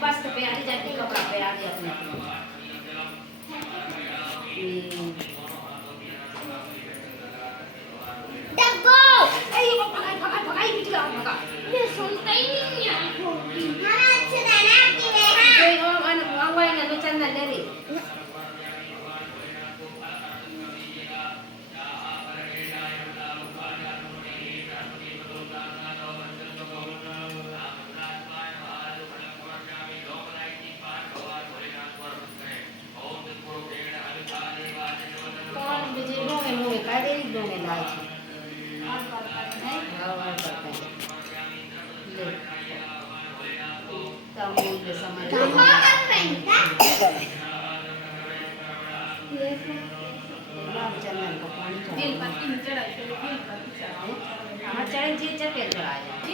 बस पे आ जाती कपड़ा पे आ गया अपने डब्बो ए ये भगाई भगाई भगाई बिटिया भगा ये सुनता ही नहीं है हमारा अच्छा दाना की वे हां कोई और अंगवाई ने तो चंदन ले रे डोंगे लाए छे और करता है और करता है ले तब मुझे समझ ये बाप चंदन को पानी चढ़ा दिल पत्ती में चढ़ा दिल पत्ती चढ़ा हां चढ़े जी चढ़ के चढ़ाया